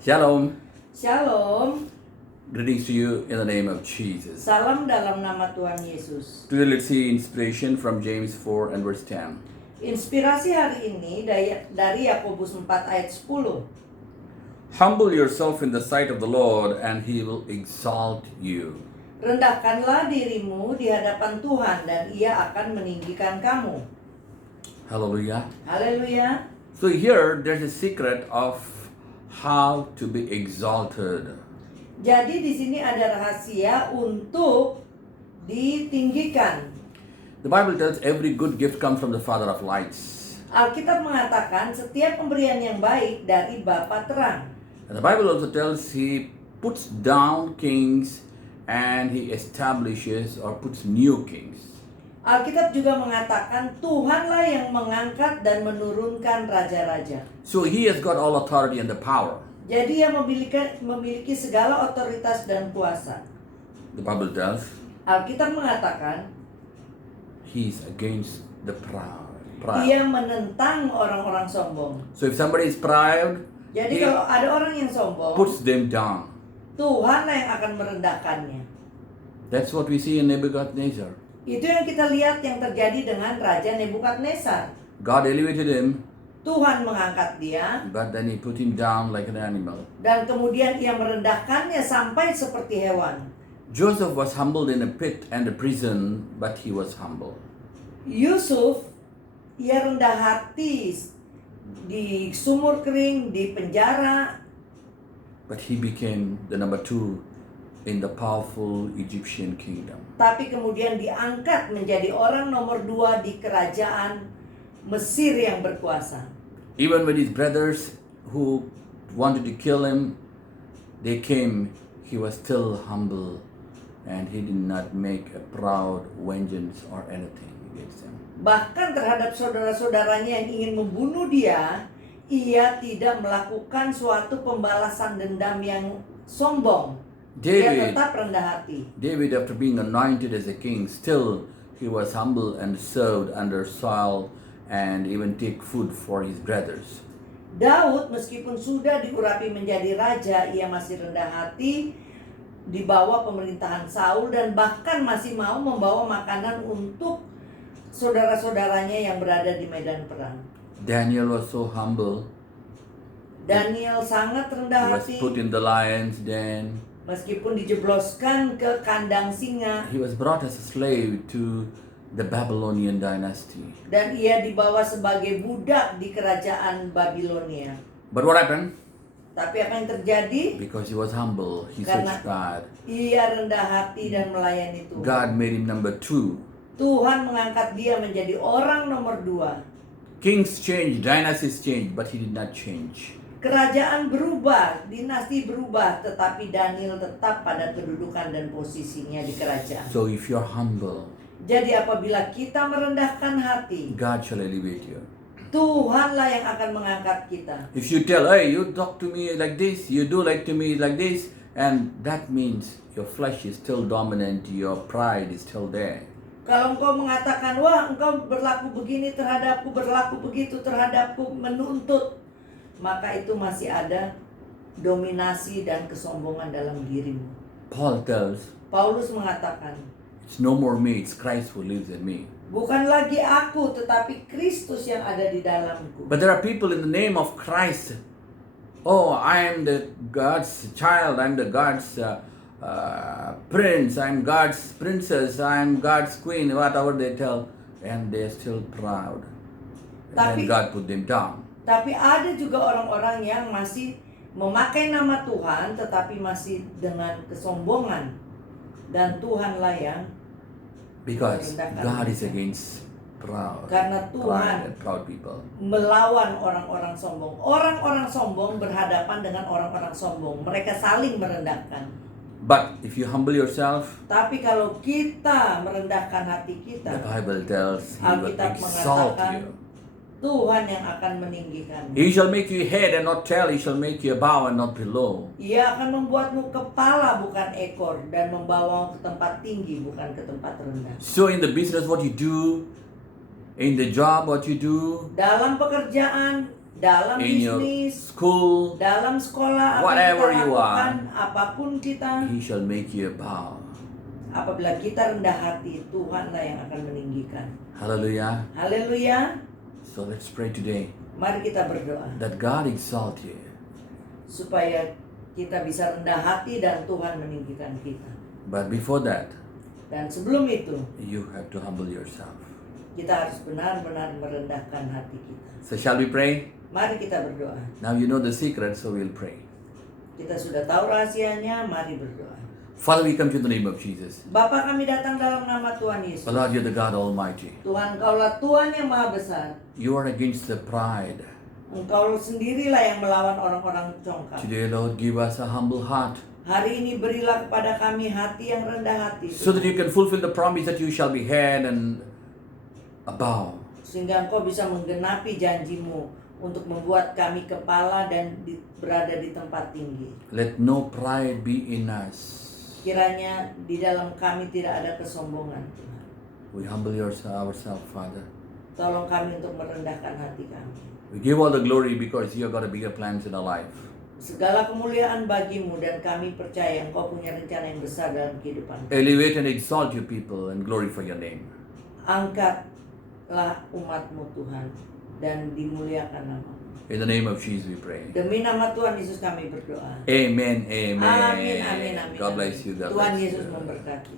Shalom. Shalom, Greetings to you in the name of Jesus. salam dalam nama Tuhan Yesus. Today let's see inspiration from James 4 and verse 10. Inspirasi hari ini dari Yakobus 4 ayat 10. Humble yourself in the sight of the Lord and he will exalt you. Rendahkanlah dirimu di hadapan Tuhan dan Ia akan meninggikan kamu. Hallelujah. Haleluya. So here there's a secret of how to be exalted. Jadi di sini ada rahasia untuk ditinggikan. The Bible tells every good gift comes from the Father of lights. Alkitab mengatakan setiap pemberian yang baik dari Bapa terang. And the Bible also tells he puts down kings and he establishes or puts new kings. Alkitab juga mengatakan Tuhanlah yang mengangkat dan menurunkan raja-raja. So he has got all authority and the power. Jadi ia memiliki segala otoritas dan kuasa. The Bible tells Alkitab mengatakan he's against the proud. ia menentang orang-orang sombong. So if somebody is proud, Jadi he kalau ada orang yang sombong, puts them down. Tuhanlah yang akan merendahkannya. That's what we see in Nebuchadnezzar. Itu yang kita lihat yang terjadi dengan Raja Nebukadnezar. God elevated him, Tuhan mengangkat dia but then he put him down like an animal. dan kemudian ia merendahkannya sampai seperti hewan. Joseph was humbled in a pit and a prison, but he was humble. Yusuf, ia rendah hati di sumur kering, di penjara, But he became the number 2 in the powerful Egyptian kingdom. tapi kemudian diangkat menjadi orang nomor 2 di kerajaan Mesir yang berkuasa. Even when his brothers who wanted to kill him, they came, he was still humble and he did not make a proud vengeance or anything against them. Bahkan terhadap saudara-saudaranya yang ingin membunuh dia, ia tidak melakukan suatu pembalasan dendam yang sombong. Dia David, tetap rendah hati. David, after being anointed as a king, still he was humble and served under Saul and even take food for his brothers. Daud meskipun sudah diurapi menjadi raja, ia masih rendah hati di bawah pemerintahan Saul dan bahkan masih mau membawa makanan untuk saudara-saudaranya yang berada di medan perang. Daniel was so humble. Daniel sangat He rendah was hati put in the lion's den. meskipun dijebloskan ke kandang singa He was brought as a slave to the Babylonian dynasty. dan ia dibawa sebagai budak di kerajaan Babilonia. But what happened? Tapi apa yang terjadi? Because he was humble, he Karena searched God. ia rendah hati dan melayani Tuhan. God made him number 2. Tuhan mengangkat dia menjadi orang nomor 2. Kings change, dynasties change, but he did not change. Kerajaan berubah, dinasti berubah, tetapi Daniel tetap pada kedudukan dan posisinya di kerajaan. So if you're humble, Jadi apabila kita merendahkan hati, God shall elevate you. Tuhanlah yang akan mengangkat kita. If you tell, hey, you talk to me like this, you do like to me like this, and that means your flesh is still dominant, your pride is still there. Kalau engkau mengatakan, wah engkau berlaku begini terhadapku, berlaku begitu terhadapku, menuntut, maka itu masih ada dominasi dan kesombongan dalam dirimu. Paul tells, Paulus mengatakan, it's no more me, it's Christ who lives in me. bukan lagi aku, tetapi Kristus yang ada di dalamku. But there are people in the name of Christ. Oh, I am the God's child. I'm the God's prince. I'm God's princess. I'm God's queen. Whatever they tell, and they're still proud. And then Tapi- God put them down. Tapi ada juga orang-orang yang masih memakai nama Tuhan, tetapi masih dengan kesombongan. Dan Tuhanlah yang Because merendahkan God is mereka. against proud, Karena Tuhan pride and proud people. melawan orang-orang sombong. Orang-orang sombong berhadapan dengan orang-orang sombong. Mereka saling merendahkan. But if you humble yourself, Tapi kalau kita merendahkan hati kita, the Bible tells He will Alkitab exalt mengatakan you. Tuhan yang akan meninggikanmu. He shall make you head and not tail. He shall make you above and not below. Ia akan membuatmu kepala bukan ekor dan membawamu ke tempat tinggi bukan ke tempat rendah. So in the business what you do, in the job what you do, Dalam pekerjaan, dalam in your bisnis, school, dalam sekolah, apa whatever yang kita you lakukan, are, apapun kita, He shall make you bow. apabila kita rendah hati, Tuhanlah yang akan meninggikan. Hallelujah. Haleluya. So let's pray today Mari kita berdoa that God exalt you. supaya kita bisa rendah hati dan Tuhan meninggikan kita. But before that, Dan sebelum itu, you have to humble yourself. kita harus benar-benar merendahkan hati kita. So shall we pray? Mari kita berdoa. Now you know the secret, so we'll pray. Kita sudah tahu rahasianya, mari berdoa. Father, we come to the name of Jesus. Bapa, kami datang dalam nama Tuhan Yesus. Oh Lord, you're the God Almighty. Tuhan, Kaulah Tuhan yang Maha Besar. You are against the pride. Engkau sendirilah yang melawan orang-orang congkak. Today, Lord, give us a humble heart Hari ini berilah kepada kami hati yang rendah hati, so that you can fulfill the promise that you shall be head and above. sehingga Engkau bisa menggenapi janjimu untuk membuat kami kepala dan berada di tempat tinggi. Let no pride be in us. Kiranya di dalam kami tidak ada kesombongan, Tuhan. We humble ourselves, Father. Tolong kami untuk merendahkan hati kami. We give all the glory because you have got a bigger plans in our life. Segala kemuliaan bagimu dan kami percaya Engkau punya rencana yang besar dalam kehidupan kami. Elevate and exalt your people and glorify your name. Angkatlah umatmu Tuhan dan dimuliakan namamu. In the name of Jesus we pray. Demi nama Tuhan Yesus kami berdoa. Amen, amen. Amin, amin, amin. God bless you. God Tuhan bless Yesus you. memberkati.